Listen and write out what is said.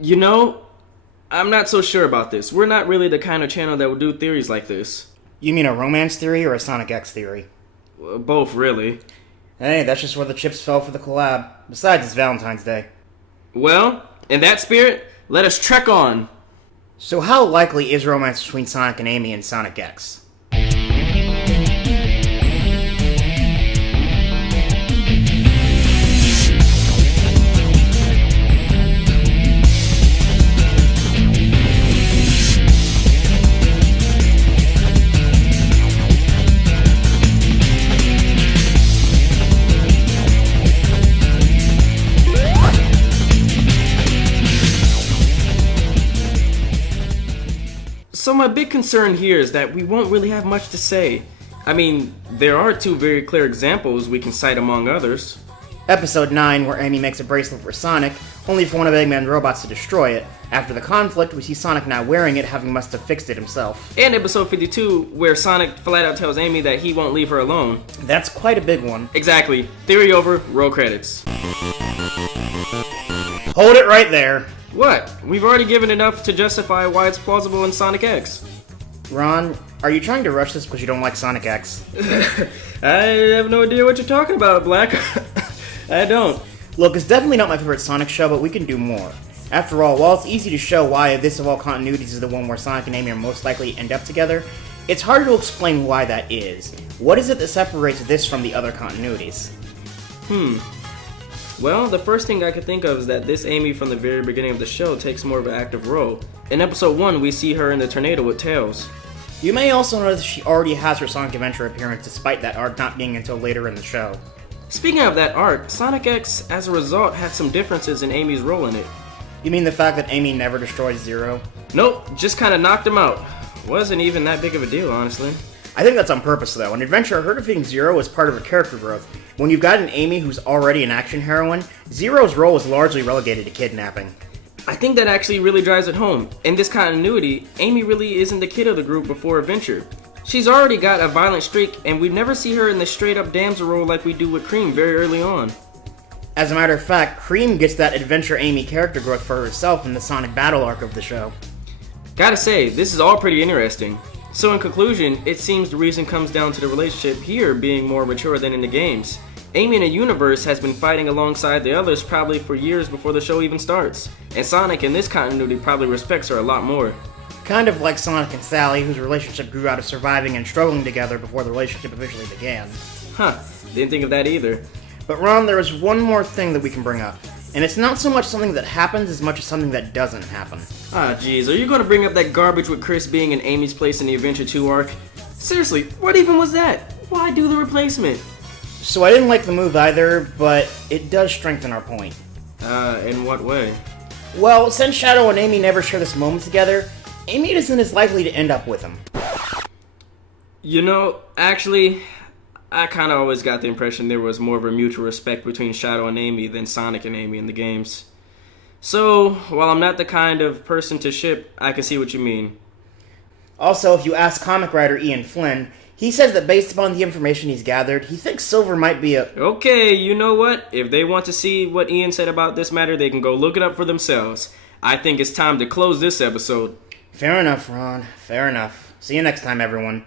You know, I'm not so sure about this. We're not really the kind of channel that would do theories like this. You mean a romance theory or a Sonic X theory? Both, really. Hey, that's just where the chips fell for the collab. Besides, it's Valentine's Day. Well, in that spirit, let us trek on. So how likely is romance between Sonic and Amy in Sonic X? So my big concern here is that we won't really have much to say. I mean, there are two very clear examples we can cite among others. Episode 9, where Amy makes a bracelet for Sonic, only for one of Eggman's robots to destroy it. After the conflict, we see Sonic now wearing it, having must have fixed it himself. And episode 52, where Sonic flat out tells Amy that he won't leave her alone. That's quite a big one. Exactly. Theory over, roll credits. Hold it right there. What? We've already given enough to justify why it's plausible in Sonic X. Ron, are you trying to rush this because you don't like Sonic X? I have no idea what you're talking about, Black. I don't. Look, it's definitely not my favorite Sonic show, but we can do more. After all, while it's easy to show why this of all continuities is the one where Sonic and Amy are most likely to end up together, it's harder to explain why that is. What is it that separates this from the other continuities? Well, the first thing I could think of is that this Amy from the very beginning of the show takes more of an active role. In episode 1, we see her in the tornado with Tails. You may also notice she already has her Sonic Adventure appearance despite that arc not being until later in the show. Speaking of that arc, Sonic X, as a result, had some differences in Amy's role in it. You mean the fact that Amy never destroys Zero? Nope, just kinda knocked him out. Wasn't even that big of a deal, honestly. I think that's on purpose, though. In Adventure, her defeating Zero is part of her character growth. When you've got an Amy who's already an action heroine, Zero's role is largely relegated to kidnapping. I think that actually really drives it home. In this continuity, Amy really isn't the kid of the group before Adventure. She's already got a violent streak, and we never see her in the straight-up damsel role like we do with Cream very early on. As a matter of fact, Cream gets that Adventure Amy character growth for herself in the Sonic Battle arc of the show. Gotta say, this is all pretty interesting. So in conclusion, it seems the reason comes down to the relationship here being more mature than in the games. Amy in the universe has been fighting alongside the others probably for years before the show even starts. And Sonic in this continuity probably respects her a lot more. Kind of like Sonic and Sally, whose relationship grew out of surviving and struggling together before the relationship officially began. Huh, didn't think of that either. But Ron, there is one more thing that we can bring up. And it's not so much something that happens as much as something that doesn't happen. Ah, jeez, are you gonna bring up that garbage with Chris being in Amy's place in the Adventure 2 arc? Seriously, what even was that? Why do the replacement? So I didn't like the move either, but it does strengthen our point. In what way? Well, since Shadow and Amy never share this moment together, Amy isn't as likely to end up with him. You know, actually, I kinda always got the impression there was more of a mutual respect between Shadow and Amy than Sonic and Amy in the games. So, while I'm not the kind of person to ship, I can see what you mean. Also, if you ask comic writer Ian Flynn, he says that based upon the information he's gathered, he thinks Silver might be a... Okay, you know what? If they want to see what Ian said about this matter, they can go look it up for themselves. I think it's time to close this episode. Fair enough, Ron. Fair enough. See you next time, everyone.